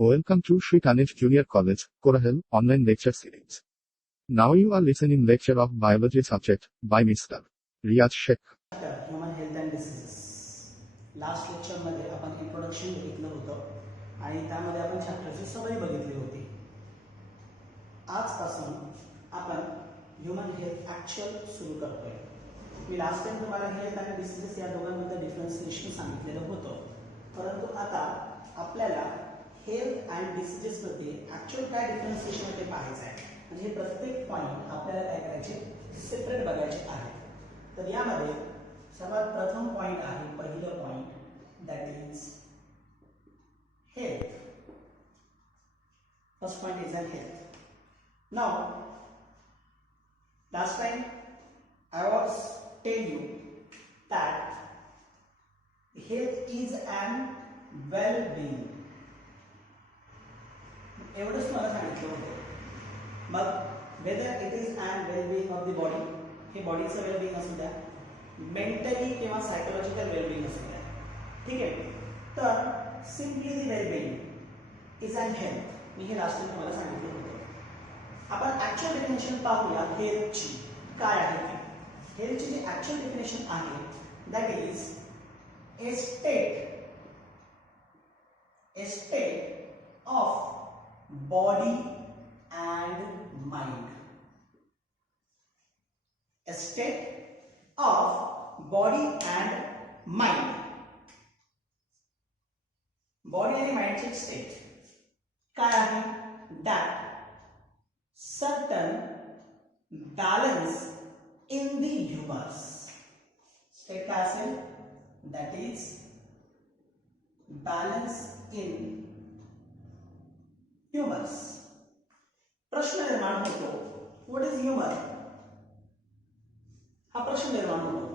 Welcome to Sri Ganesh Junior College, Korahel, online lecture series. Now you are listening lecture of biology subject by Mr. Riyaz Sheikh. Human health and diseases. Last लेक्चरमध्ये आपण introduction बघितलं होतं आणि त्यामध्ये आपण चॅप्टरची सवय बघितली होती. आजपासून आपण ह्युमन हेल्थ ॲक्च्युअल सुरू करतोय. मी लास्ट टाइम तुम्हाला हेल्थ आणि डिसीजेस या दोघांमध्ये डिफरन्सिएशन सांगितलेलं होतं, परंतु आता आपल्याला हेल्थ अँड डिसीजेसमध्ये ॲक्च्युअल काय डिफरन्सिएशन आहे ते पाहायचं आहे. म्हणजे प्रत्येक पॉईंट आपल्याला काय करायचे, सेपरेट बघायचे आहे. तर यामध्ये सर्वात प्रथम पॉइंट आहे, पहिलं point, that is health. First point is an health. Now last time I was tell you that health is an well-being. एवढंच मला सांगितलं होतं. मग whether it is an well-being of the body, हे बॉडीचं वेलबिंग असू द्या, मेंटली किंवा सायकोलॉजिकल वेलबिंग असू द्या, ठीक आहे. तर simply the wellbeing is an health. मी हे लास्ट टाइम तुम्हाला सांगितलं होतं. आपण ॲक्च्युअल डेफिनेशन पाहूया हेल्थची काय आहे. हेल्थची जी ॲक्च्युअल डेफिनेशन आहे that is a state of body and mind. A state of body and mind. Body and mind ची state काय आहे? That certain balance in the humors. State काय असेल? That is balance in humors. प्रश्न निर्माण होतो, what is humor? हा प्रश्न निर्माण होतो.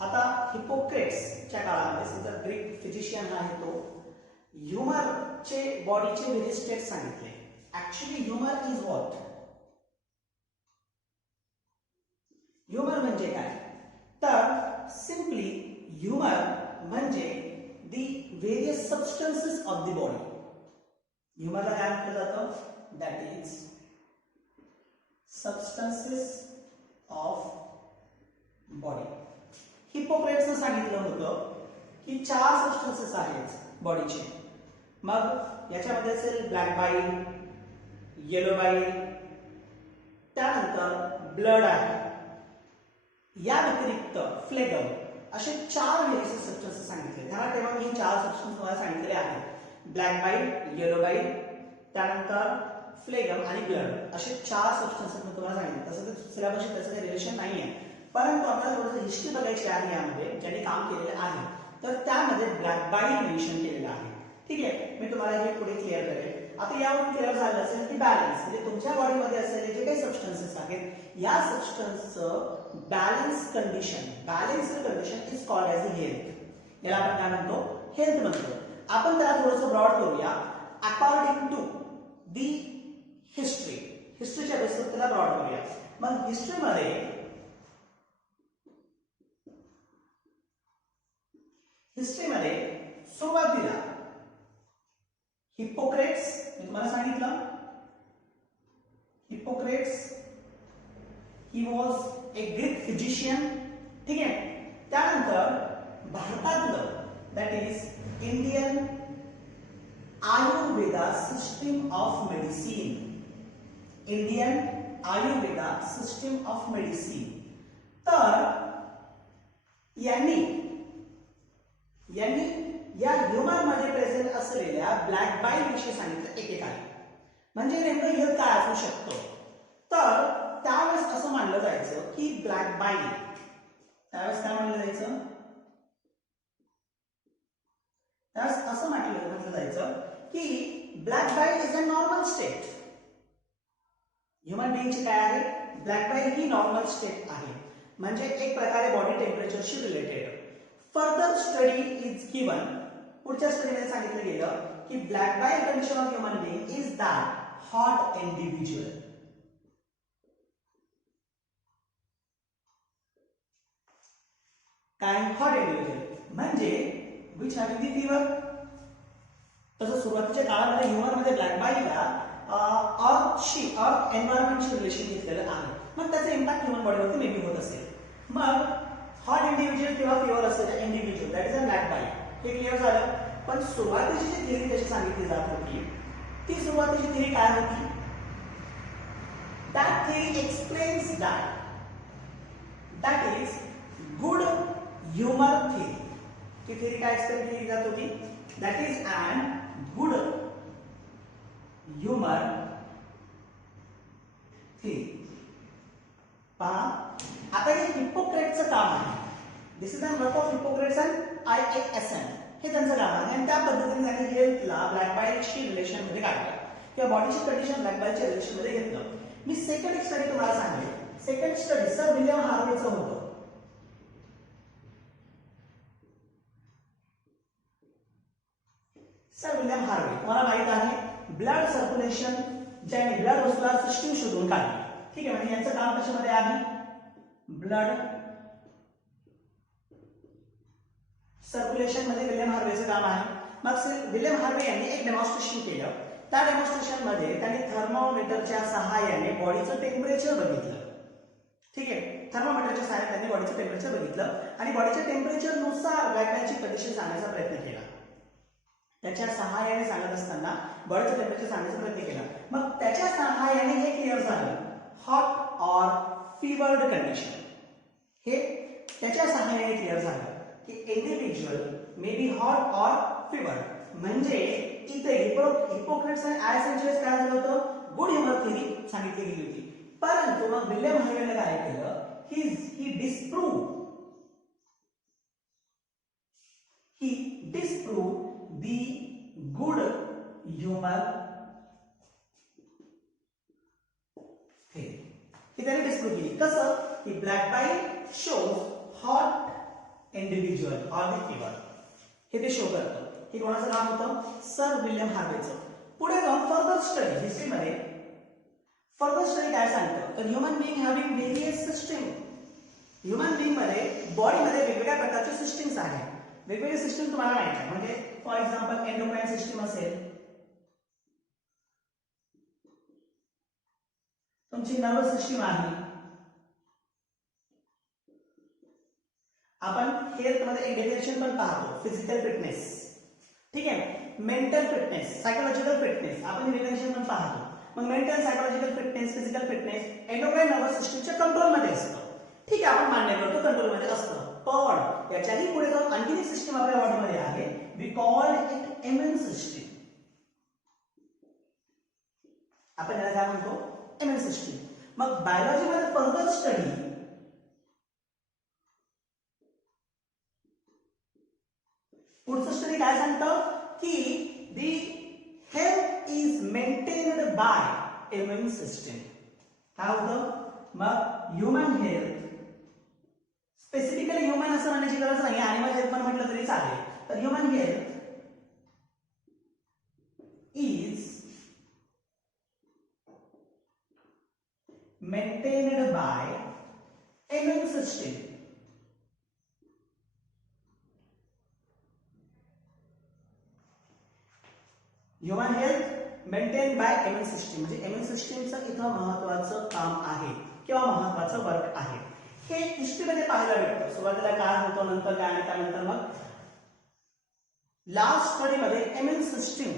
आता हिपोक्रेट्सच्या काळामध्ये समजा ग्रीक फिजिशियन आहे, तो ह्युमरचे बॉडीचे व्हेरियस स्टेट सांगितले. Actually humour is what? Humour म्हणजे काय? तर सिम्पली ह्युमर म्हणजे the various substances of the body. ह्युमरला काय म्हटलं जातं? That is substances of body. हिपोक्रेट्सने सांगितलं होतं की 4 सबस्टन्सेस आहेत बॉडीचे. मग याच्यामध्ये असेल ब्लॅक बाईल, येलो बाईल, त्यानंतर ब्लड आहे, या व्यतिरिक्त फ्लेगम, असे 4 व्हेरियस सबस्टन्सेस सांगितले. ध्यानात ठेवा, मी 4 सबस्टन्स तुम्हाला सांगितलेले आहेत. ब्लॅक बाईल, येलो बाईल, त्यानंतर फ्लेगम आणि ब्लड, असे 4 सबस्टन्सेस मी तुम्हाला सांगितले. तसं तर सिलेबसशी त्याचं काही रिलेशन नाही आहे, परंतु आपल्याला थोडंसं हिस्ट्री बघायची आहे यामध्ये, ज्यांनी काम केलेलं आहे. तर त्यामध्ये ब्लॅक बाईल मेन्शन केलेलं आहे. ठीक आहे, मी तुम्हाला हे पुढे क्लिअर करेल. आता यावरून क्लिअर झालं असेल की बॅलन्स म्हणजे तुमच्या बॉडीमध्ये असलेले जे काही सबस्टन्सेस आहेत, या सबस्टन्सचं balance condition is called as health. याला आपण काय म्हणतो? हेल्थ म्हणतो. आपण त्याला थोडंसं ब्रॉड करूया. अकॉर्डिंग टू दी हिस्ट्रीच्या बेसवर त्याला ब्रॉड करूया. मग हिस्ट्रीमध्ये सुरुवातीला हिपोक्रेट्स, मी तुम्हाला सांगितलं Hippocrates he was a Greek physician. ठीक आहे. त्यानंतर भारतातलं that is Indian Ayurveda system of medicine. तर यांनी या ह्युमर मध्ये प्रेझेंट असलेल्या ब्लॅक बाईल विषयी सांगितलं एकेकाने. म्हणजे नेमकं हेल्थ काय असू शकतो? तर त्यावेळेस असं मानलं जायचं की ब्लॅक बाईल, त्यावेळेस काय मानलं जायचं? त्यावेळेस असं म्हटलं जायचं की black bile is a normal state. Human बीइंगची काय आहे? ब्लॅक बाईल ही नॉर्मल स्टेट आहे, म्हणजे एक प्रकारे बॉडी टेम्परेचरशी related. Further study is given. पुढच्या स्टडीमध्ये सांगितलं गेलं की black bile condition of human being is that hot individual. काय? हॉट इंडिव्हिज्युअल म्हणजे which having the fever. तसं सुरुवातीच्या काळामध्ये ह्युमनमध्ये ब्लॅक बाईला अर्थ एन्व्हायरमेंटशी रिलेशन घेतलेलं आहे. मग त्याचा इम्पॅक्ट ह्युमन बॉडीवरती मे बी होत असेल. मग हॉट इंडिव्हिज्युअल किंवा फिवर असलेला individual that is a black बाई, हे क्लिअर झालं. पण सुरुवातीची जी थिअरी त्याची सांगितली जात होती ती सुरुवातीची थिअरी काय होती? That theory explains that is good humour theory. ती थिअरी काय एक्सप्लेन केली जात होती? That is an good humour theory. पहा आता हे हिप्पोक्रेटचं काम आहे. This is an work of Hippocrates and IASM. हे त्यांचं काम आहे आणि त्या पद्धतीने त्यांनी हेल्थला ब्लॅक बाईलची रिलेशन मध्ये काढलं किंवा बॉडीची कंडिशन ब्लॅक बाईलच्या रिलेशन मध्ये घेतलं. मी सेकंड स्टडी तुम्हाला सांगेल. सेकंड स्टडी सर विल्यम हार्वेचं होतं. सर विल्यम हार्वे तुम्हाला माहित आहे ब्लड सर्क्युलेशन ज्यांनी ब्लड व्हॅस्क्युलर सिस्टीम शोधून काढली. ठीक आहे, म्हणजे यांचं काम कशामध्ये आहे? ब्लड सर्क्युलेशन मध्ये विल्यम हार्वेचं काम आहे. मग विल्यम हार्वे यांनी एक डेमॉन्स्ट्रेशन केलं. त्या डेमॉन्स्ट्रेशन मध्ये त्यांनी थर्मोमीटरच्या सहाय्याने बॉडीचं टेम्परेचर बघितलं. ठीक आहे, थर्मोमीटरच्या सहाय्याने त्यांनी बॉडीचं टेम्परेचर बघितलं आणि बॉडीच्या टेम्परेचर नुसार ब्लॅक बाईलची कंडिशन सांगण्याचा प्रयत्न केला. त्याच्या सहाय्याने सांगत असताना बॉडीचं टेम्परेचर सांगण्याचा प्रयत्न केला. मग त्याच्या सहाय्याने हे क्लिअर झालं हॉट ऑर फीवर्ड कंडिशन. हे त्याच्या सहाय्याने क्लिअर झालं की individual may be hot or fevered. म्हणजे इथे हिपोक्रेट्स आणि IASM काय झालं होतं? गुड ह्युमर थिअरी सांगितली गेली होती. परंतु मग विल्यम हार्वेने काय केलं? He disprove the good humour theory. ही त्याने डिस्प्रूव्ह केली. कसं? की black bile shows hot individual or the fever. हे ते शो करतं. हे कोणाचं काम होतं? सर विल्यम हार्वेचं. पुढे जाऊन फर्दर स्टडी हिस्ट्रीमध्ये फर्दर स्टडी काय सांगतं? तर human being having various system. Human being मध्ये बॉडीमध्ये वेगवेगळ्या प्रकारचे सिस्टीम्स आहेत. वेगवेगळे सिस्टीम तुम्हाला माहिती आहे. म्हणजे फॉर एक्झाम्पल एंडोक्राइन सिस्टीम असेल, तुमची नर्वस सिस्टीम आहे. आपण हेल्थ मध्ये एक डेफिनेशन पण पाहतो फिजिकल फिटनेस. ठीक आहे, मेंटल फिटनेस, सायकोलॉजिकल फिटनेस आपण डेफिनेशन पण पाहतो. मग mental, psychological fitness, physical fitness endocrine nervous सिस्टीमच्या कंट्रोलमध्ये असतं. ठीक आहे, आपण मान्य करतो कंट्रोलमध्ये असतं. पण याच्याही पुढे जाऊन आणखी एक सिस्टीम आपल्या बॉडीमध्ये आहे. We call it immune system. आपण याला काय म्हणतो? Immune system. मग बायोलॉजीमध्ये फर्दर स्टडी पुढचं स्टडी काय सांगतं? की the health is maintained by immune system. काय होतं? मग ह्युमन हेल्थ, स्पेसिफिकली ह्युमन असं म्हणण्याची गरज नाही, ॲनिमल हेल्थ पण म्हटलं तरी चालेल. तर human health is maintained by immune system. Human health maintain by immune system म्हणजे इम्युन सिस्टीमचं इथं महत्वाचं काम आहे किंवा महत्वाचं वर्क आहे. हे हिस्ट्रीमध्ये पाहायला भेटतं. सुरुवातीला काय होतं, नंतर काय आणि त्यानंतर मग लास्ट स्टडीमध्ये इम्युन सिस्टीम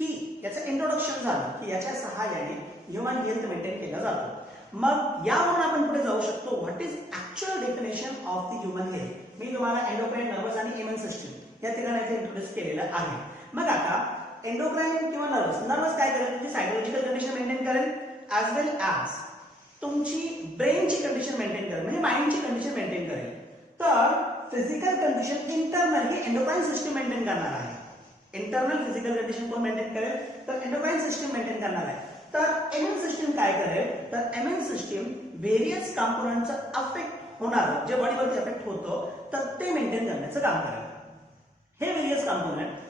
ही याचं इंट्रोडक्शन झालं की याच्या सहाय्याने ह्युमन हेल्थ मेंटेन केला जातो. मग यावरून आपण पुढे जाऊ शकतो what is actual definition of the human health. मी तुम्हाला एंडोक्राइन, नर्वस आणि इम्युन सिस्टीम या तिघांना इथे इंट्रोड्यूस केलेलं आहे. मग आता एंडोक्राइन किंवा नर्वस काय करेल? तुमची सायकोलॉजिकल कंडिशन मेंटेन करेल ॲज वेल ॲज तुमची ब्रेनची कंडिशन मेंटेन करेल, म्हणजे माइंडची कंडिशन मेंटेन करेल. तर फिजिकल कंडिशन इंटरनल ही एंडोक्राइन सिस्टीम मेंटेन करणार आहे. इंटरनल फिजिकल कंडिशन कोण मेंटेन करेल? तर एंडोक्राइन सिस्टीम मेंटेन करणार आहे. तर इम्युन सिस्टीम काय करेल? तर इम्युन सिस्टीम व्हेरियस कंपोनंटचं अफेक्ट होणार जे बॉडीवरती अफेक्ट होतं तर ते मेंटेन करण्याचं काम करेल. हे व्हेरियस कंपोनंट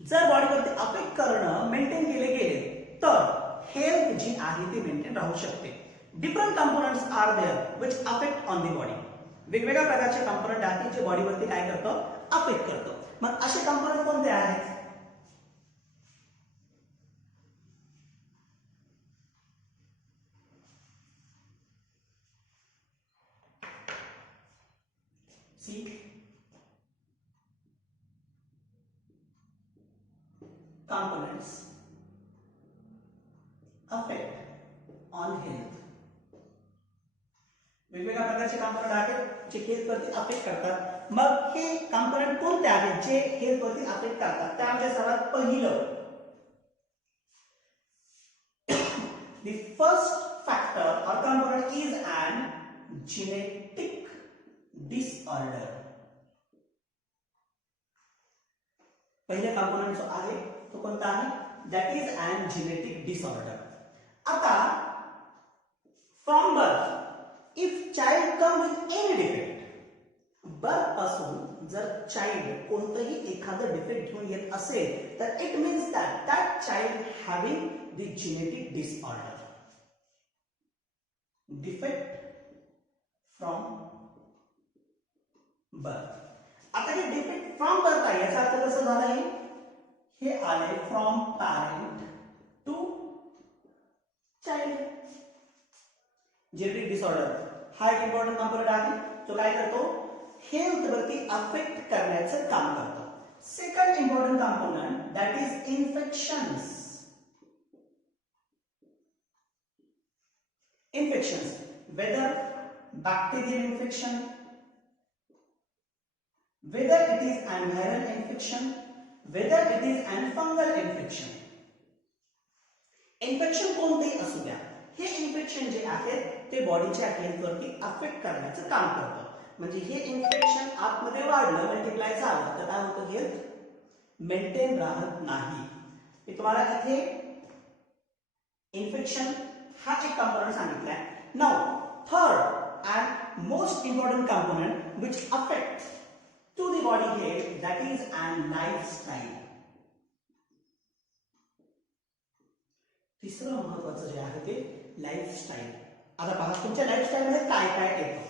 जर बॉडीवरती अफेक्ट करणं मेंटेन केले गेले तर हेल्थ जी आहे ती मेंटेन राहू शकते. Different components are there which affect on the body. वेगवेगळ्या प्रकारचे कंपोनंट आहेत जे बॉडीवरती काय करतं? अफेक्ट करतं. मग असे कंपोनंट कोणते आहेत? See components affect on health. वेगवेगळ्या प्रकारचे कंपोनंट आहेत जे हेल्थ वरती अफेक्ट करतात. मग हे कंपोनंट कोणते आहेत जे हेल्थ वरती अफेक्ट करतात? त्यामध्ये सर्वात पहिलं the first factor or component is an genetic disorder. पहिला कंपोनंट जो आहे तो कोणता आहे? That is an genetic disorder. आता from birth if child come with any defect, birth पासून जर चाइल्ड कोणतंही एखादं डिफेक्ट घेऊन येत असेल तर it means that that child having the genetic disorder. Defect from birth. आता हे डिफेक्ट फ्रॉम बर्थ आहे, याचा अर्थ कसं झालंय? हे आले from parent to child. Genetic disorder हा एक इम्पॉर्टंट कंपोनंट आहे जो काय करतो? हेल्थ वरती अफेक्ट करण्याचं काम करतो. Second important component that is infections. Infections whether bacterial infection, whether it is an viral infection, whether it is an fungal infection. Infection कोणतेही असू द्या, हे इन्फेक्शन जे आहे ते बॉडीच्या हेल्थ वरती अफेक्ट करण्याचं काम करतं. म्हणजे हे इन्फेक्शन आतमध्ये वाढलं, मल्टिप्लाय झालं तर काय होतं? हेल्थ मेंटेन राहत नाही. मी तुम्हाला इथे इन्फेक्शन हा एक कंपोनंट सांगितलाय. Now third and most important component which affect to the body health, that is an lifestyle. तिसरं महत्वाचं जे आहे ते लाईफस्टाईल. आता पहा तुमच्या लाईफस्टाईल मध्ये काय काय येतं?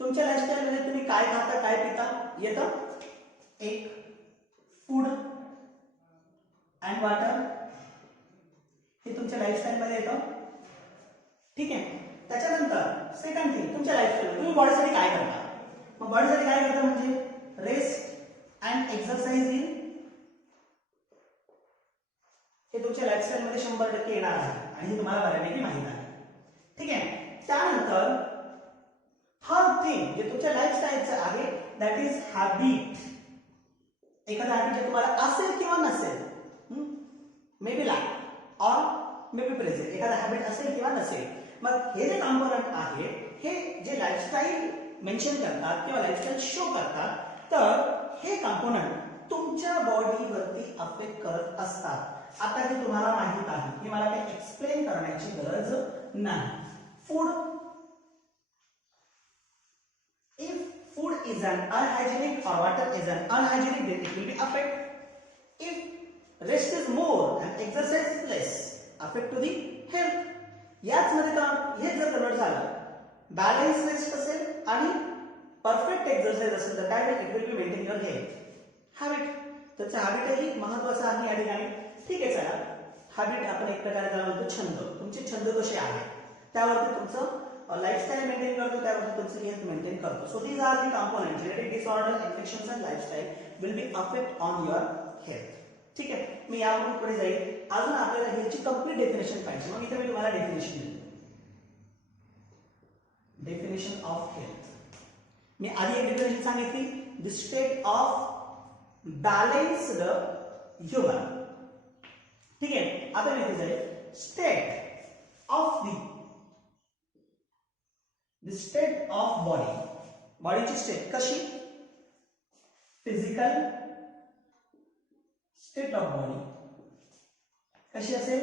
तुमच्या लाईफस्टाईल मध्ये तुम्ही काय खाता, काय पिता येतं? एक फूड अँड वॉटर हे तुमच्या लाईफस्टाईल मध्ये येतं. ठीक आहे. त्याच्यानंतर सेकंड थिंग तुमच्या लाईफस्टाईल तुम्ही बॉडीसाठी काय करता? मग बॉडीसाठी काय करता म्हणजे रेस्ट अँड एक्सरसाइजिंग हे तुमच्या लाईफस्टाईल मध्ये 100% येणार आहे आणि हे तुम्हाला बऱ्यापैकी माहित आहे. ठीक आहे. त्यानंतर थर्ड थिंग जे तुमच्या लाईफस्टाईलचं आहे दॅट इज हॅबिट. एखादा हॅबिट जे तुम्हाला असेल किंवा नसेल, may be lack or may be present, एखादा हॅबिट असेल किंवा नसेल. मग हे जे कंपोनंट आहे हे जे लाईफस्टाईल मेन्शन करतात किंवा लाईफस्टाईल शो करतात, तर हे कंपोनंट तुमच्या बॉडीवरती अफेक्ट करत असतात. आता हे तुम्हाला माहित आहे, हे मला काही एक्सप्लेन करण्याची गरज नाही. Food, if food is an unhygienic or water is an unhygienic, then it will be affect. If rest is more and exercise is less, affect to the health. याच मध्ये का हे जर कन्वर्ट झालं, बॅलन्स रेस्ट असेल आणि perfect exercise असेल तर काय it will be maintain your health. Habit, त्याचं हॅबिटही महत्वाचं आहे या ठिकाणी. ठीक आहे. चला, हॅबिट आपण एक प्रकारे त्याला म्हणतो छंद. तुमचे छंद कसे आहेत त्यावरती तुमचं लाईफस्टाईल मेंटेन करतो, त्यावरती तुमचं हेल्थ मेंटेन करतो. So these are the component. Genetic disorder, infections and lifestyle will be affect on your health. ठीक आहे. मी यावरून पुढे जाईल. अजून आपल्याला हेल्थची कंप्लीट डेफिनेशन पाहिजे. मग इथे मी तुम्हाला डेफिनेशन देतो. Definition of health. मी आधी एक डेफिनेशन सांगितली, the state of balanced human. ठीक आहे. आता मी इथे जाईल. State of the state of body. बॉडीची स्टेट कशी? फिजिकल स्टेट ऑफ बॉडी कशी असेल?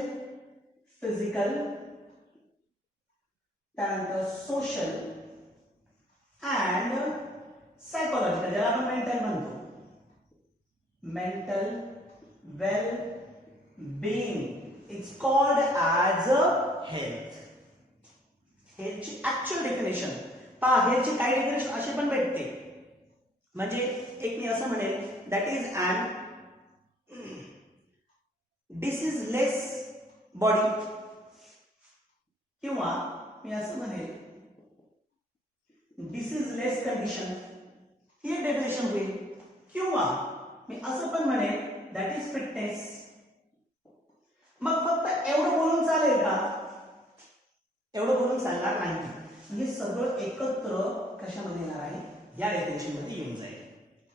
फिजिकल, त्यानंतर सोशल अँड सायकोलॉजिकल, ज्याला आपण मेंटल म्हणतो. Mental well being is called as a health. हेल्थची ऍक्च्युअल डेफिनेशन पहा. हेल्थची काही डेफिनेशन अशी पण भेटते. म्हणजे एक मी असं म्हणेल दॅट इज अन डिसीजलेस बॉडी, किंवा मी असं म्हणेल डिसीजलेस कंडिशन, ही एक डेफिनेशन होईल. किंवा मी असं पण म्हणेल दॅट इज फिटनेस. मग फक्त एवढं बोलून चालेल का? एवढं बोलून चालणार नाही. म्हणजे सगळं एकत्र कशामध्ये येणार आहे? या डेफिनेशन मध्ये येऊन जाईल.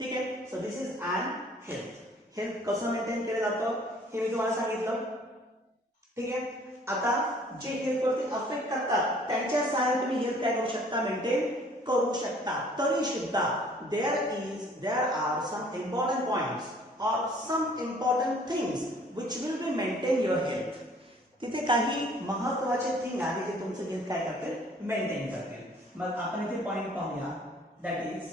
ठीक आहे. So this is an health. Health कसं मेंटेन केलं जातं हे मी तुम्हाला सांगितलं. ठीक आहे. आता जे हेल्थ वरती अफेक्ट करतात त्यांच्या सहाय्याने तुम्ही हेल्थ काय करू शकता? मेंटेन करू शकता. तरी सुद्धा there are some important points or some important things which will be maintain your health. तिथे काही महत्त्वाचे थिंग आहे जे तुमचं हेल्थ काय करतील? मेंटेन करतील. मग आपण इथे पॉइंट पाहूया, that is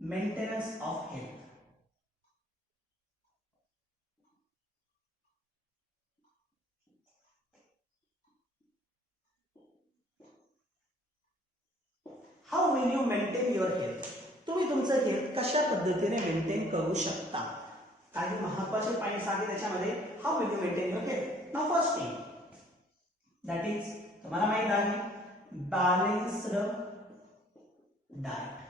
maintenance of health. How will you maintain your health? तुम्ही तुमचं हेल्थ कशा पद्धतीने मेंटेन करू शकता? काही महत्वाचे पॉइंट्स आहेत त्याच्यामध्ये. How will you maintain your health? Now first thing that is, तुम्हाला माहित आहे, बॅलन्स्ड डाएट.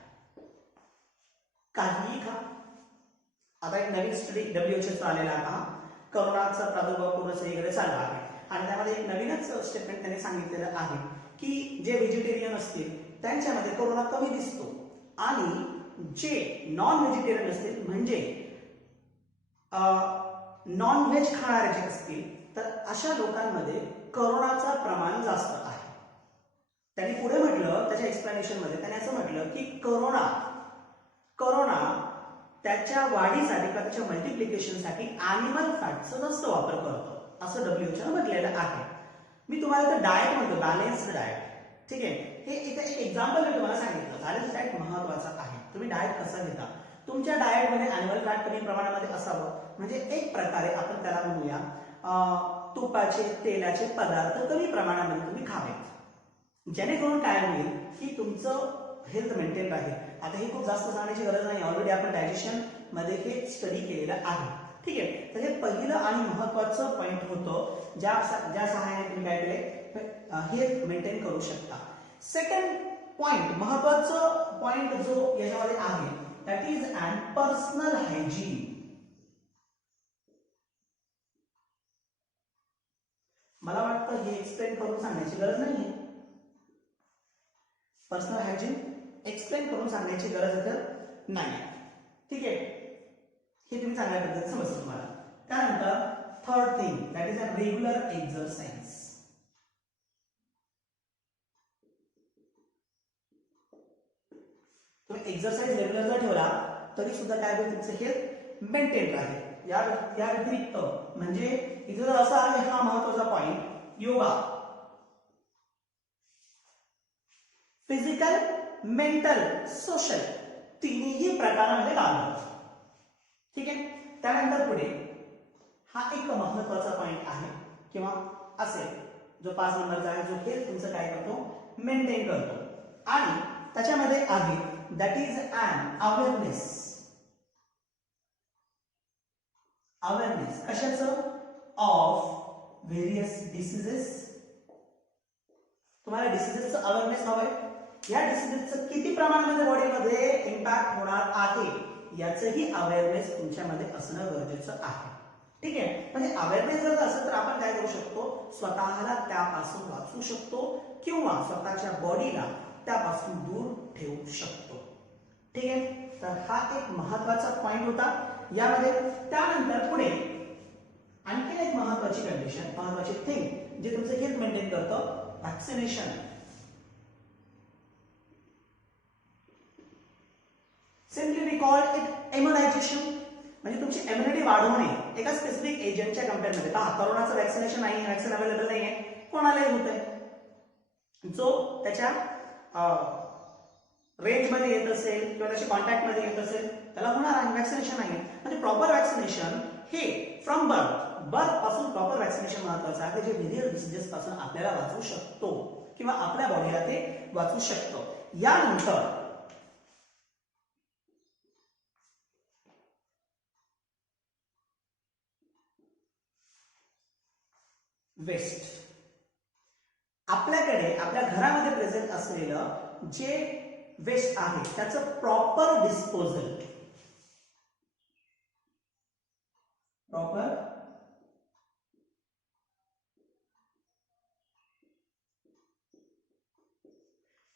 काहीही खा. आता एक नवीन स्टडी WHO चा आलेला आहे. कोरोनाचा प्रादुर्भाव पूर्ण सगळीकडे चालला आहे आणि त्यामध्ये एक नवीनच स्टेटमेंट त्यांनी सांगितलेलं आहे की जे व्हेजिटेरियन असतील त्यांच्यामध्ये कोरोना कमी दिसतो आणि जे नॉन व्हेजिटेरियन असतील म्हणजे नॉन व्हेज खाणारे जे असतील तर अशा लोकांमध्ये कोरोनाचं प्रमाण जास्त आहे. त्यांनी पुढे म्हटलं त्याच्या एक्सप्लेनेशन मध्ये, त्यांनी असं म्हटलं की कोरोना त्याच्या वाढीसाठी किंवा त्याच्या मल्टिप्लिकेशनसाठी ॲनिमल फॅटचा जास्त वापर करतो असं WHO म्हटलेलं आहे. मी तुम्हाला तर डाएट म्हणतो, बॅलन्स्ड डाएट. ठीक आहे. हे इथे एक एक्झाम्पल मी तुम्हाला सांगितलं. बॅलन्स डाएट महत्वाचा आहे. तुम्ही डाएट कसं घेता? तुमच्या डाएटमध्ये ॲनिमल फॅट कमी प्रमाणामध्ये असावं, म्हणजे एक प्रकारे आपण त्याला म्हणूया तुपाचे तेलाचे पदार्थ कमी प्रमाणामध्ये तुम्ही खावेत, जेणेकरून काय होईल की तुमचं हेल्थ मेंटेन राहील. आता हे खूप जास्त सांगण्याची गरज नाही, ऑलरेडी आपण डायजेशन मध्ये हे स्टडी केलेलं आहे. ठीक आहे. तर हे पहिलं आणि महत्वाचं पॉइंट होतं ज्या सहाय्याने तुम्ही काय केले हेल्थ मेंटेन करू शकता. सेकंड पॉइंट, महत्वाचं पॉइंट जो याच्यामध्ये आहे that is an personal hygiene. मला वाटतं हे एक्सप्लेन करून सांगण्याची गरज नाहीये. पर्सनल हायजीन एक्सप्लेन करून सांगण्याची गरज नाही. ठीक आहे. हे तुम्ही चांगल्या पद्धतीने समजता तुम्हाला. त्यानंतर third thing that is a regular exercise. तुम्ही एक्झरसाइज रेग्युलर जर ठेवला तरी सुद्धा काय होईल, तुमचं हेल्थ मेंटेन राहील. या व्यतिरिक्त म्हणजे इथे जर असं आहे, हा महत्वाचा point, yoga physical, mental, social तिन्ही प्रकारामध्ये काम करतो. ठीक आहे. त्यानंतर पुढे हा एक महत्वाचा पॉइंट आहे किंवा असेल जो 5 नंबरचा आहे, जो हेल्थ तुमचं काय करतो, मेंटेन करतो. आणि त्याच्यामध्ये आहे that is an awareness. Awareness कशाचं? Of various diseases. तुम्हाला डिसीजेसचं अवेअरनेस हवंय. या डिसीजेसचं किती प्रमाणामध्ये बॉडीमध्ये इम्पॅक्ट होणार आहे याचंही अवेअरनेस तुमच्यामध्ये असणं गरजेचं आहे. ठीक आहे. म्हणजे अवेअरनेस जर असेल तर आपण काय करू शकतो, स्वतःला त्यापासून वाचवू शकतो किंवा स्वतःच्या बॉडीला त्यापासून दूर ठेवू शकतो. ठीक आहे. तर हा एक महत्वाचा पॉइंट होता यामध्ये. त्यानंतर पुढे आणखी एक महत्वाची कंडिशन, महत्वाची थिंग जे तुमचं हेल्थ मेंटेन करतं, vaccination. Simply we call it immunisation. म्हणजे तुमची इम्युनिटी वाढवणे एका स्पेसिफिक एजंटच्या कंपेअरमध्ये. पहा, कोरोनाचं व्हॅक्सिनेशन नाही, व्हॅक्सिन अवेलेबल नाही आहे, कोणालाही होत आहे. जो त्याच्या रेंजमध्ये येत असेल किंवा त्याच्या कॉन्टॅक्टमध्ये येत असेल त्याला होणार आहे. व्हॅक्सिनेशन नाही. म्हणजे प्रॉपर व्हॅक्सिनेशन हे फ्रॉम बर्थ पासून प्रॉपर व्हॅक्सिनेशन महत्वाचं आहे, जे व्हेरियस डिसीजेस पासून आपल्याला वाचवू शकतो किंवा आपल्या बॉडीला ते वाचवू शकतो. यानंतर वेस्ट. आपल्याकडे आपल्या घरामध्ये प्रेझेंट असलेलं जे वेस्ट आहे त्याचं proper disposal,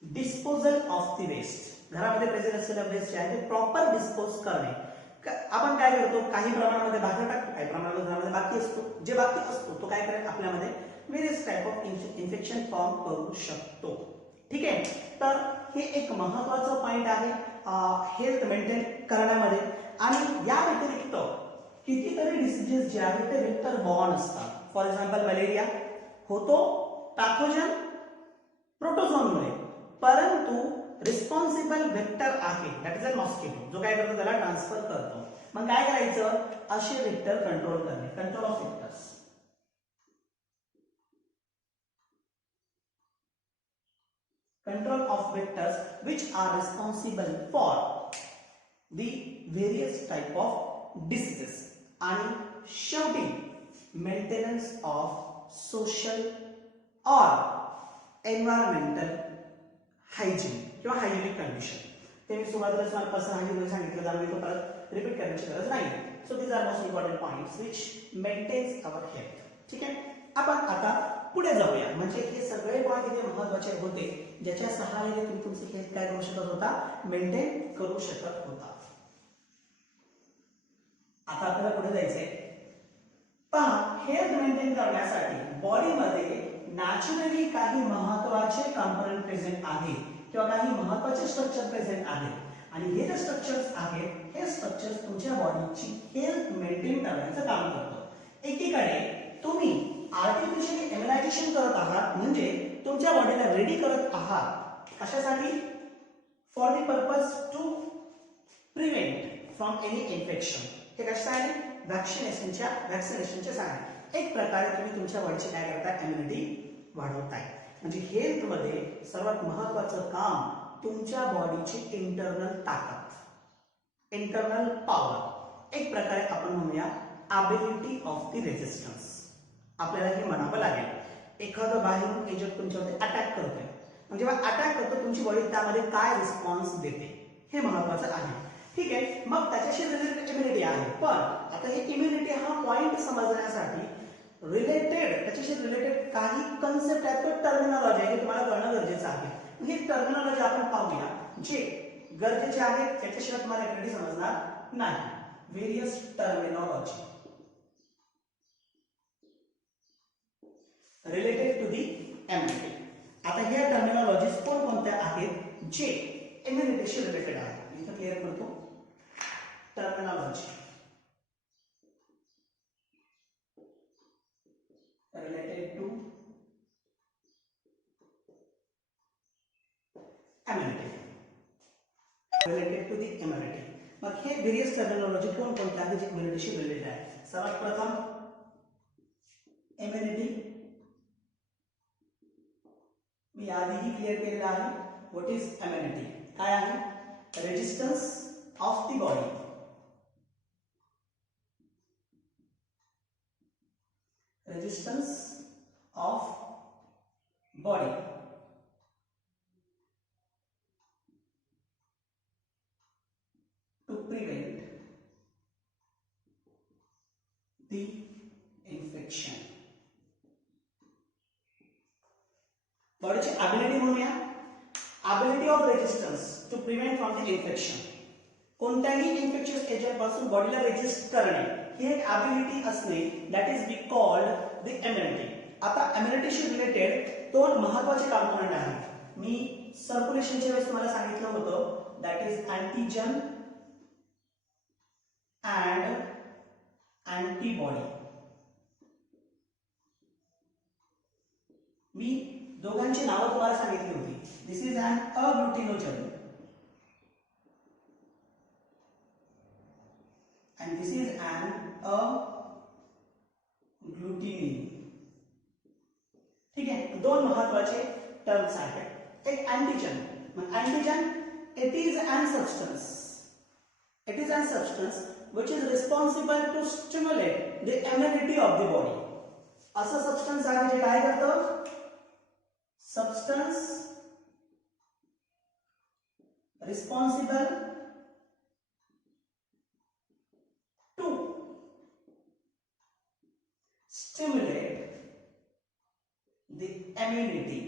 disposal of the waste, घरामध्ये प्रेझेंट असलेलं वेस्ट जे आहे ते प्रॉपर डिस्पोज करणे. आपण काय करतो, काही प्रमाणामध्ये बाहेर टाकतो, काही प्रमाणामध्ये घरामध्ये बाकी असतो. जे बाकी असतो तो काय करेल, आपल्यामध्ये various type of infection form करू शकतो. ठीक आहे. तर हे एक महत्वाचं पॉइंट आहे हेल्थ मेंटेन करण्यामध्ये. आणि या व्यतिरिक्त कितीतरी डिसीजेस जे आहेत ते वेक्टर बॉर्न असतात. फॉर एक्झाम्पल मलेरिया होतो पॅथोजन प्रोटोझोनमुळे, परंतु रिस्पॉन्सिबल वेक्टर आहे दॅट इज अ मॉस्किटो, जो काय करतो त्याला ट्रान्सफर करतो. मग काय करायचं, असे वेक्टर कंट्रोल करणे, control of vectors. Control of vectors which are responsible for the various type of diseases. आणि शेवटी मेंटेनन्स ऑफ सोशल और एन्व्हायरमेंटल हायजीन किंवा हायजीनिक कंडिशन. ते मी सुरुवातीला तुम्हाला पर्सनल हायजीन सांगितलं, त्यामुळे तो परत रिपीट करण्याची गरज नाही. So these are most important points which maintains our health. ठीक आहे. आपण आता पुढे जाऊया. म्हणजे हे सगळे पॉइंट इथे महत्वाचे होते ज्याच्या सहाय्याने तुम्ही तुमची हेल्थ काय करू शकत होता, मेंटेन करू शकत होता. आता आपल्याला पुढे जायचंय. पहा, हेल्थ मेंटेन करण्यासाठी बॉडीमध्ये नॅचरली काही महत्वाचे कंपोनेंट प्रेझेंट आहे किंवा काही महत्वाचे स्ट्रक्चर प्रेझेंट आहे. आणि हे जे स्ट्रक्चर्स आहेत हे स्ट्रक्चर्स तुमच्या बॉडीची हेल्थ मेंटेन करण्याचं काम करतो. एकीकडे तुम्ही आर्टिफिशियली इम्युनायझेशन करत आहात, म्हणजे तुमच्या बॉडीला रेडी करत आहात. कशासाठी, for the purpose to prevent from any infection. हे कशासाठी, वॅक्सिनेशनच्या सहाय्याने एक प्रकारे तुम्ही तुमच्या बॉडीची काय करताय, इम्युनिटी वाढवताय. म्हणजे हेल्थ मध्ये सर्वात महत्वाचं काम तुमच्या बॉडीची इंटरनल ताकद, इंटरनल पॉवर, एक प्रकारे आपण म्हणूया ॲबिलिटी ऑफ द रेजिस्टन्स. आपल्याला हे म्हणावं लागेल. एखादं बाहेरून एजंट तुमच्यामध्ये अटॅक करतोय, म्हणजे जेव्हा अटॅक करतो तुमची बॉडी त्यामध्ये काय रिस्पॉन्स देते हे महत्वाचं आहे. ठीक आहे. मग त्याच्याशी रिलेटेड इम्युनिटी आहे. पण आता हे इम्युनिटी हा पॉइंट समजण्यासाठी त्याच्याशी रिलेटेड काही कन्सेप्ट आहेत किंवा टर्मिनॉलॉजी आहे हे तुम्हाला कळणं गरजेचं आहे. ही टर्मिनॉलॉजी आपण पाहूया, जे गरजेचे आहेत, त्याच्याशिवाय तुम्हाला इम्युनिटी समजणार नाही. Various terminology related to the immunity. आता ह्या टर्मिनॉलॉजीज कोणकोणत्या आहेत जे इम्युनिटीशी रिलेटेड आहेत, इथं क्लिअर करतो. Terminology related to immunity, related to the immunity. मग हे व्हेरियस टर्मिनॉलॉजी कोणकोणत्या आहेत जे इम्युनिटीशी रिलेटेड आहे. सर्वात प्रथम इम्युनिटी मी आधीही क्लिअर केलेला आहे. व्हॉट इज इम्युनिटी, काय आहे, resistance of the body, resistance of body to prevent the infection. बॉडीची ॲबिलिटी म्हणूया, ability of resistance to prevent from the infection. कोणत्याही इन्फेक्शियस एजंट पासून बॉडीला रेजिस्ट करणे ही एक ॲबिलिटी असणे, that is be called the immunity. आता इम्युनिटीशी रिलेटेड दोन महत्वाचे कंपोनेंट आहेत. मी सर्क्युलेशनच्या वेळेस तुम्हाला सांगितलं होतं, that is antigen and antibody. मी दोघांची नावं तुम्हाला सांगितली होती. This is an agglutinogen and this is an agglutinin. ठीक आहे. दोन महत्वाचे टर्म्स आहेत. एक अँटीजन. मग antigen it is an substance, it is an substance which is responsible to stimulate the immunity of the body. असं सबस्टन्स आहे जे काय करतं, substance responsible to stimulate the immunity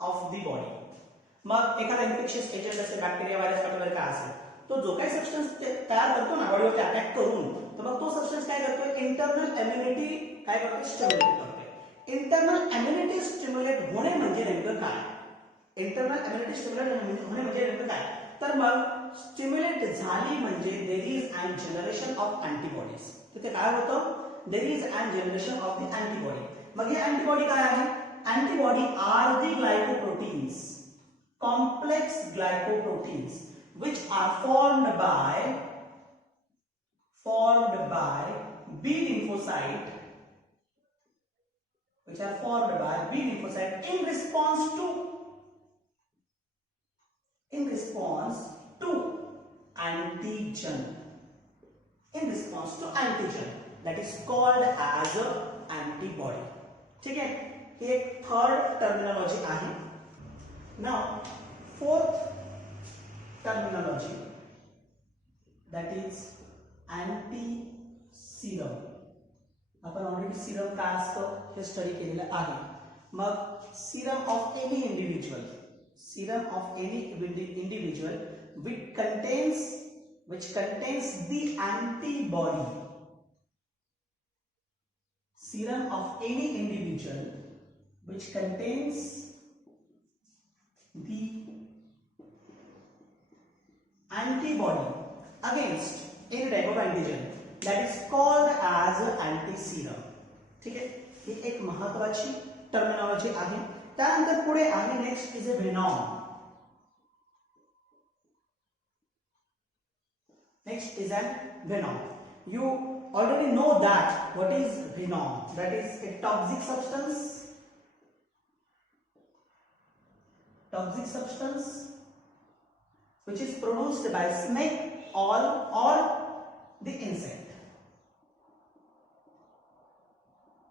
of the body. मग एखादा इन्फेक्शियस एजंट असेल, bacteria, virus, वगैरे काय असेल, तो जो काही सबस्टन्स तयार करतो ना बॉडीवरती अटॅक करून, तर मग तो सबस्टन्स काय करतोय, इंटरनल इम्युनिटी काय करतोय, स्टिम्युलेट करतोय. इंटरनल इम्युनिटी स्टिम्युलेट होणे म्हणजे नेमकं काय, इंटरनल इम्युनिटी स्टिम्युलेट होणे म्हणजे नेमकं काय, तर मग स्टिम्युलेट झाली म्हणजे there is an generation of antibodies. तिथे काय होतं, there is an generation of the antibody. मग हे अँटीबॉडी काय आहे, antibody are the glycoproteins, complex glycoproteins which are formed by B lymphocyte, which are formed by B lymphocyte in response to antigen, in response to antigen, that is called as a antibody. ठीक है, ही एक third terminology आहे. Now, fourth terminology, that is anti-serum. आपण already serum काय असतं हे study केलेलं आहे. मग serum of any individual, serum of any individual which contains the antibody, serum of any individual which contains the antibody against any type of antigen, that is called as anti-serum. ठीक है, ही एक महत्वाची terminology आहे. त्यानंतर पुढे आहे next is a venom. Next is an venom. You already know that what is venom, that is a toxic substance which is produced by snake or the insect,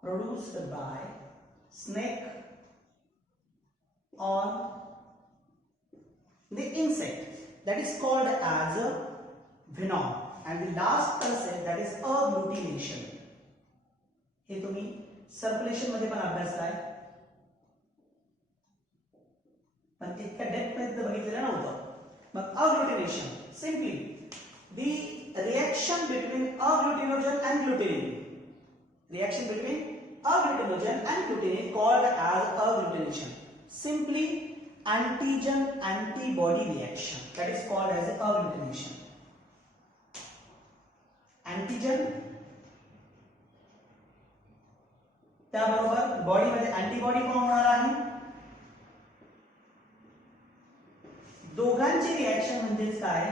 produced by snake or the insect, that is called as a venom. And the last concept, that is agglutination. हे तुम्ही circulation मध्ये पण अभ्यासलाय, पण इतक्या depth मध्ये बघितलेलं नव्हतं. मग agglutination, simply the reaction between agglutinogen and glutenin, reaction between agglutinogen and glutenin called as agglutination. Simply antigen antibody reaction, that is called as agglutination. Antigen त्याबरोबर बॉडीमध्ये अँटीबॉडी फॉर्म होणार आहे. दोघांची रिएक्शन म्हणजेच काय,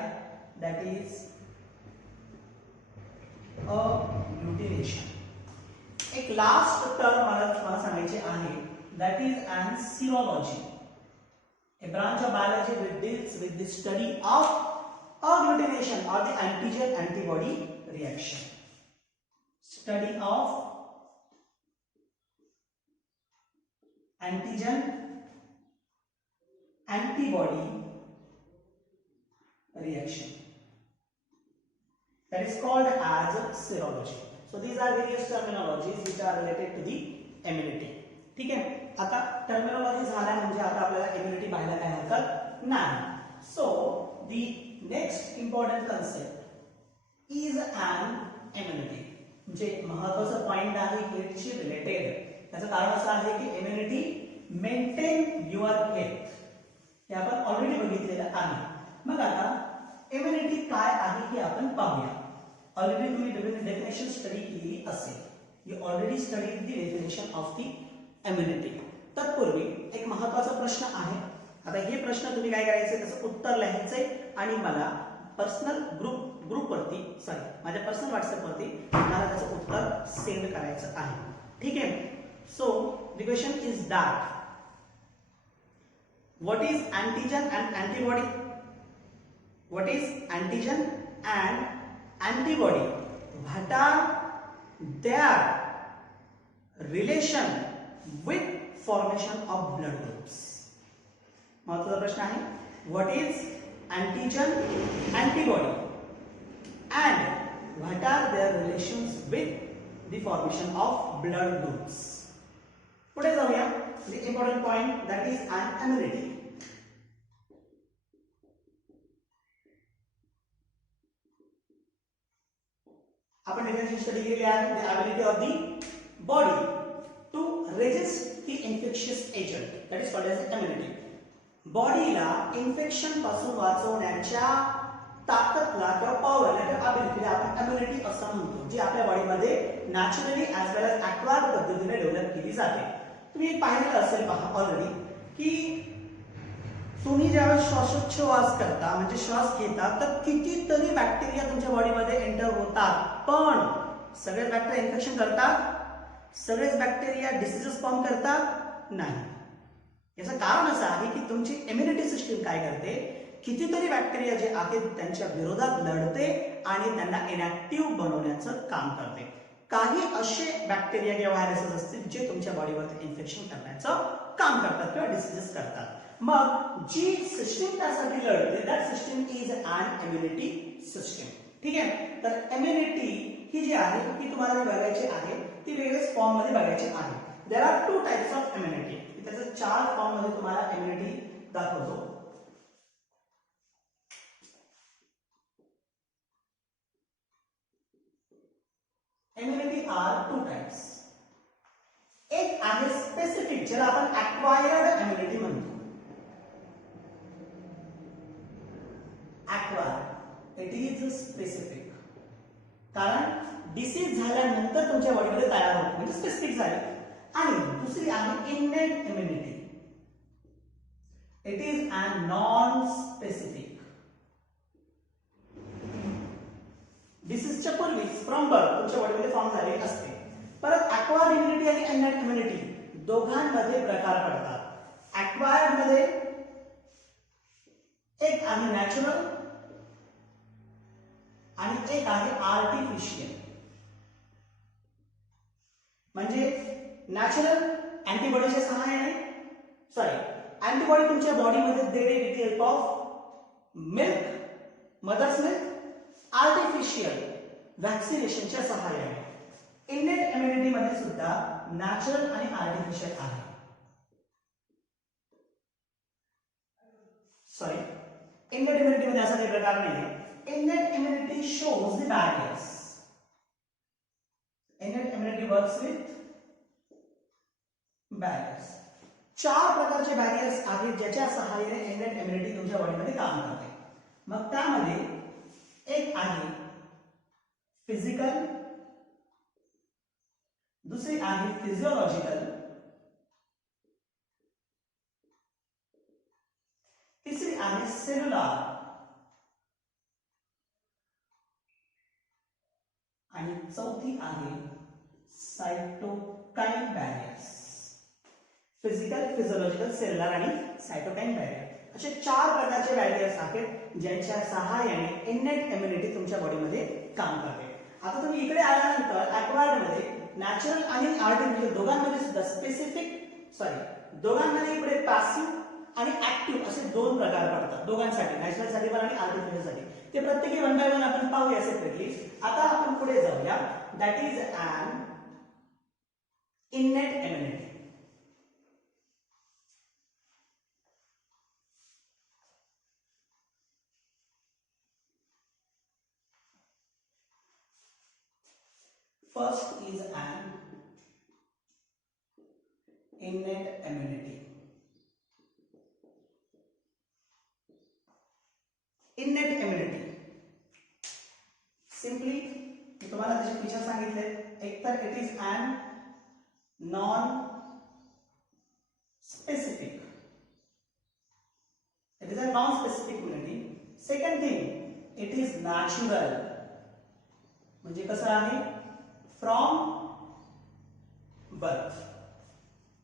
दॅट इज अग्लुटिनेशन. एक last term मला तुम्हाला सांगायची आहे, that is an serology, a branch of biology which deals with the study of agglutination or the antigen antibody reaction. Study of antigen antibody reaction, that is called as serology. So these are various terminologies which are related to the immunity. ठीक आहे, आता terminology झाल्या म्हणजे आता आपल्याला immunity पाहायला काय हरकत नाही. So the next important concept is an immunity. म्हणजे महत्वाचं पॉइंट आहे हेल्थशी रिलेटेड. त्याचं कारण असं आहे की इम्युनिटी मेंटेन युअर हेल्थ, हे आपण ऑलरेडी बघितलेलं आहे. मग आता इम्युनिटी काय आहे हे आपण पाहूया. ऑलरेडी तुम्ही डेफिनेशन स्टडी केली असेल. You already studied the definition of the immunity. तत्पूर्वी एक महत्वाचा प्रश्न आहे. आता हे प्रश्न तुम्ही काय करायचे, त्याचं उत्तर लिहायचंय आणि मला पर्सनल ग्रुपवरती माझ्या पर्सनल व्हॉट्सअपवरती मला त्याचं उत्तर सेंड करायचं आहे. ठीक आहे. So the question is that what is antigen and antibody, what is antigen and antibody, what are their relation with formation of blood groups. महत्वाचा प्रश्न आहे. What is antigen, antibody and what are their relations with the formation of blood groups. पुढे जाऊया. The important point that is an immunity. आपण definition study केलेली आहे. The ability of the body to resist the infectious agent that is called as immunity. बॉडीला infection पासून वाचवण्याच्या ताकदला किंवा पॉवरला किंवा ॲबिलिटीला आपण इम्युनिटी असं म्हणतो, जी आपल्या बॉडीमध्ये नॅचरली ॲज वेल एज ॲक्वायर्ड पद्धतीने डेव्हलप केली जाते. तुम्ही पाहिलेलं असेल पहा ऑलरेडी की तुम्ही जेव्हा श्वासोच्छवास करता म्हणजे श्वास घेता तर कितीतरी बॅक्टेरिया तुमच्या बॉडीमध्ये एंटर होतात, पण सगळेच बॅक्टेरिया इन्फेक्शन करतात, सगळेच बॅक्टेरिया डिसीजेस फॉर्म करतात नाही. याचं कारण असं आहे की तुमची इम्युनिटी सिस्टीम काय करते, कितीतरी बॅक्टेरिया जे आहेत त्यांच्या विरोधात लढते आणि त्यांना इनॅक्टिव्ह बनवण्याचं काम करते. काही असे बॅक्टेरिया किंवा व्हायरसेस असतील जे तुमच्या बॉडीवरती इन्फेक्शन करण्याचं काम करतात किंवा डिसीजेस करतात. मग जी सिस्टीम त्यासाठी लढते that system is an immunity system. ठीक आहे. तर इम्युनिटी ही जी आहे ती तुम्हाला बघायची आहे, ती वेगवेगळ्या फॉर्म मध्ये बघायची आहे. There are 2 types of immunity. त्याचं 4 फॉर्म मध्ये तुम्हाला इम्युनिटी दाखवतो. Immunity are 2 types. एक आहे स्पेसिफिक, ज्याला आपण ॲक्वायर्ड इम्युनिटी म्हणतो. ॲक्वायर्ड इट इज स्पेसिफिक, कारण डिसीज झाल्यानंतर तुमच्या बॉडीमध्ये तयार होतो म्हणजे स्पेसिफिक झाली. आणि दुसरी आहे innate immunity. It is a non specific. डिसीजच्या पूर्वीच फ्रॉम बर्थ तुमच्या बॉडीमध्ये फॉर्म झालेली असते. परत ॲक्वायर्ड इम्युनिटी आणि इननेट इम्युनिटी दोघांमध्ये प्रकार पडतात. ॲक्वायर्ड मध्ये एक आहे नॅचरल आणि एक आहे आर्टिफिशियल. म्हणजे नॅचरल अँटीबॉडीच्या सहाय्याने अँटीबॉडी तुमच्या बॉडीमध्ये देते with help of milk, mother's milk. Artificial व्हॅक्सिनेशनच्या सहाय्याने. इननेट इम्युनिटी मध्ये सुद्धा नॅचरल आणि आर्टिफिशियल आहे. इननेट इम्युनिटी मध्ये असा काही प्रकार नाही. Innate immunity shows the barriers. Innate immunity works with barriers. 4 प्रकारचे बॅरियर्स आहेत ज्याच्या सहाय्याने इननेट इम्युनिटी तुमच्या बॉडीमध्ये काम करते. मग त्यामध्ये एक आहे फिजिकल, दुसरी आहे फिजिओलॉजिकल, तिसरी आहे सेल्युलर आणि चौथी आहे cytokine barriers. Physical, physiological, cellular आणि सायटोकाईन बॅरियर असे 4 प्रकारचे बॅरियर्स आहेत ज्यांच्या सहाय्याने इननेट इम्युनिटी तुमच्या बॉडीमध्ये काम करते. आता तुम्ही इकडे आल्यानंतर ॲक्वायर्ड मध्ये नॅचरल आणि आर्टिफिशियल दोघांमध्ये सुद्धा दोघांमध्ये इकडे पॅसिव्ह आणि ऍक्टिव्ह असे 2 प्रकार पडतात दोघांसाठी, नॅचरल साठी पण आणि आर्टिफिशियल साठी. ते प्रत्येकी 1 बाय 1 आपण पाहूया सेपरेटली. आता आपण पुढे जाऊया. That is an innate immunity. First is an innate immunity. Innate immunity. Simply मी तुम्हाला त्याचे फीचर सांगितले. एक तर it is an non specific. It is a non specific immunity. Second thing it is natural. म्हणजे कसं आहे, फ्रॉम बर्थ.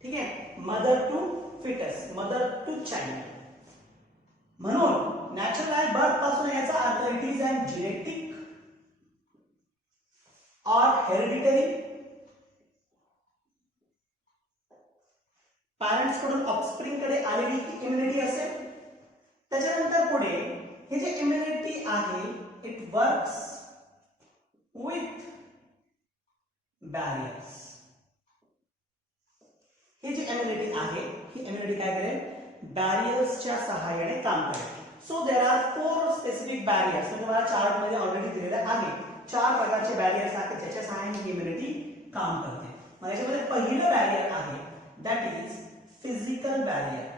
ठीक आहे. Mother to fetus, mother to child. म्हणून नॅचरल आहे बर्थ पासून याचा अर्थ इट इज अन जेनेटिक और हेरिडिटरी पॅरेंट्स कडून ऑफस्प्रिंग कडे आलेली इम्युनिटी असेल. त्याच्यानंतर पुढे हे जे इम्युनिटी आहे इट वर्क्स विथ बॅरियर्स. ही जी इम्युनिटी आहे ही इम्युनिटी काय करेल, बॅरियर्सच्या सहाय्याने काम करेल. So there are 4 specific barriers. म्हणजे मला चार्ट मध्ये ऑलरेडी दिलेले आहे 4 प्रकारचे बॅरियर्स आहेत ज्याच्या सहाय्याने ही इम्युनिटी काम करते. मग याच्यामध्ये पहिलं बॅरियर आहे that is physical barrier.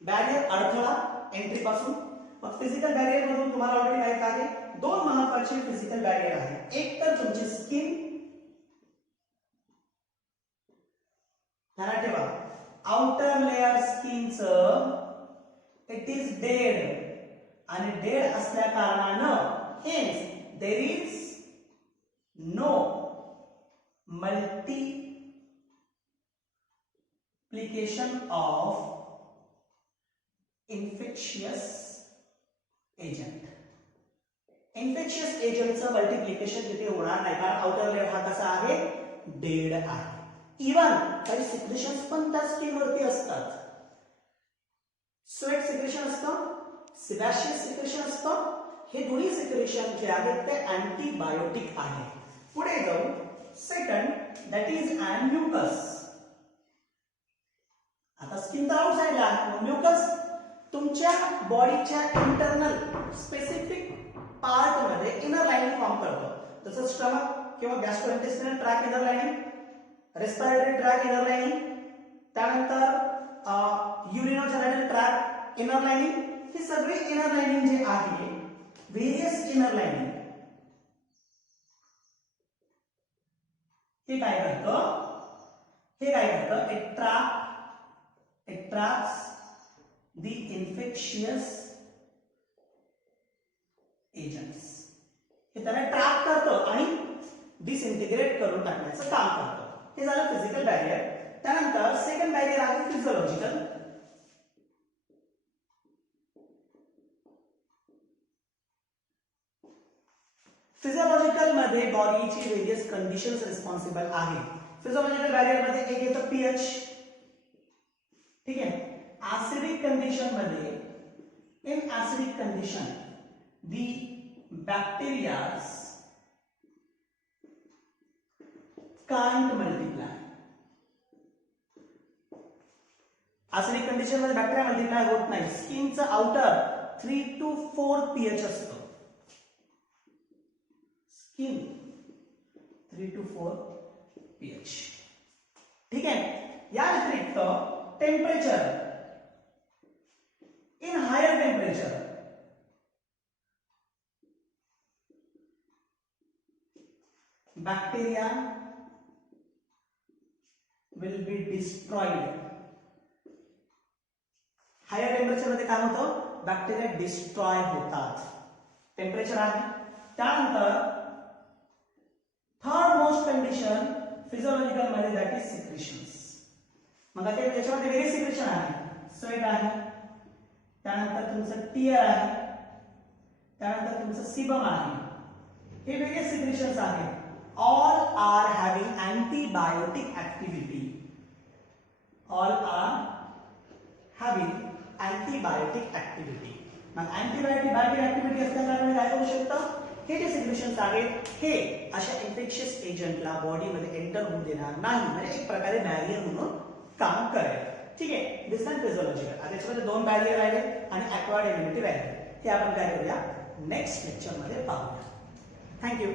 Barrier अडथळा एंट्री पासून. मग फिजिकल बॅरियर मधून तुम्हाला ऑलरेडी माहित आहे 2 महत्त्वाचे फिजिकल बॅरियर आहेत. एक तर तुमची स्किन. ध्यानात ठेवा आउटर लेअर स्किनचं इट इज डेड आणि डेड असल्या कारणानं hence there is no multiplication of infectious agent. Infectious एजंटचं मल्टिप्लिकेशन तिथे होणार नाही कारण आउटर लेअर हा कसा आहे, डेड आहे. इवन काही सिक्रेशन्स पण त्या स्किन वरती असतात. स्वेट सिक्रेशन असतं, सिबॅशियस सिक्रेशन असतं. हे दोन्ही सिक्रेशन जे आहेत ते अँटीबायोटिक आहे. पुढे जाऊ second that is an mucus. आता स्किन तर आउटसाइडला आहे, म्युकस तुमच्या बॉडीच्या इंटरनल स्पेसिफिक पार्ट मध्ये इनर लाइनिंग फॉर्म करतो. जसं स्टमक किंवा gastrointestinal track inner lining, respiratory track inner lining, त्यानंतर युरिनोजेनिटल ट्रॅक इनर लाइनिंग. ही सगळी इनर लाइनिंग जे आहे व्हेरियस इनर लाइनिंग हे काय करतं, it traps the infectious agents. हे त्याला ट्रॅप करतं आणि डिसइंटिग्रेट करून टाकण्याचं काम करतं. हे झालं फिजिकल बॅरियर. त्यानंतर सेकंड बॅरियर आहे फिजिओलॉजिकल. फिजिओलॉजिकल मध्ये बॉडीची वेरियस कंडिशन्स रिस्पॉन्सिबल आहे. फिजिओलॉजिकल बॅरियर मध्ये एक येतं पीएच. ठीक आहे. Acidic condition मध्ये in acidic condition the bacteria can't multiply. acidic condition मध्ये बॅक्टेरिया मल्टिप्लाय होत नाही. स्किनचं आउटर 3 to 4 pH असतं. Skin 3 to 4 pH. ठीक आहे. या व्यतिरिक्त temperature in higher temperature bacteria will be destroyed. Higher temperature मध्ये काय होतं, बॅक्टेरिया डिस्ट्रॉय होतात. टेम्परेचर आहे. त्यानंतर थर्ड मोस्ट कंडिशन फिजिओलॉजिकल मध्ये दॅट इज सिक्रेशन्स. मग आता त्याच्यामध्ये वेगळे सिक्रेशन आहे. स्वेट आहे, त्यानंतर तुमचं टीयर आहे, त्यानंतर तुमचं सिबम आहे. हे वेगळे सिक्रेशन्स आहेत. All are having antibiotic activity. All are having antibiotic activity. मग अँटीबायोटिक ऍक्टिव्हिटी असल्यामुळे काय होऊ शकतं, हे जे सिक्रेशन्स आहेत हे अशा इन्फेक्शियस एजंटला बॉडीमध्ये एंटर होऊ देणार नाही. म्हणजे एक प्रकारे बॅरियर म्हणून काम करेल. ठीक आहे. This is physiological. आता याच्यामध्ये 2 बॅरियर राहिले आणि अक्वायर्ड इम्युनिटी बॅरियर. हे आपण काय करूया नेक्स्ट लेक्चर मध्ये पाहूया. थँक्यू.